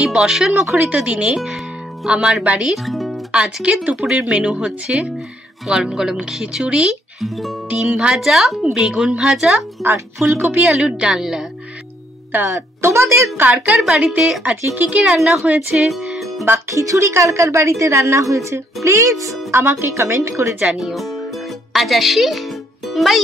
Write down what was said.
এই বর্ষণ মুখরিত দিনে আমার বাড়ির আজকের দুপুরের মেনু হচ্ছে গরম গরম খিচুড়ি, ডিম ভাজা, বেগুন ভাজা আর ফুলকপি আলুর ডালনা। তা তোমাদের কার কার বাড়িতে আজকে কি কি রান্না হয়েছে বা খিচুড়ি কার কার বাড়িতে রান্না হয়েছে প্লিজ আমাকে কমেন্ট করে জানিও। আজ আসি, বাই।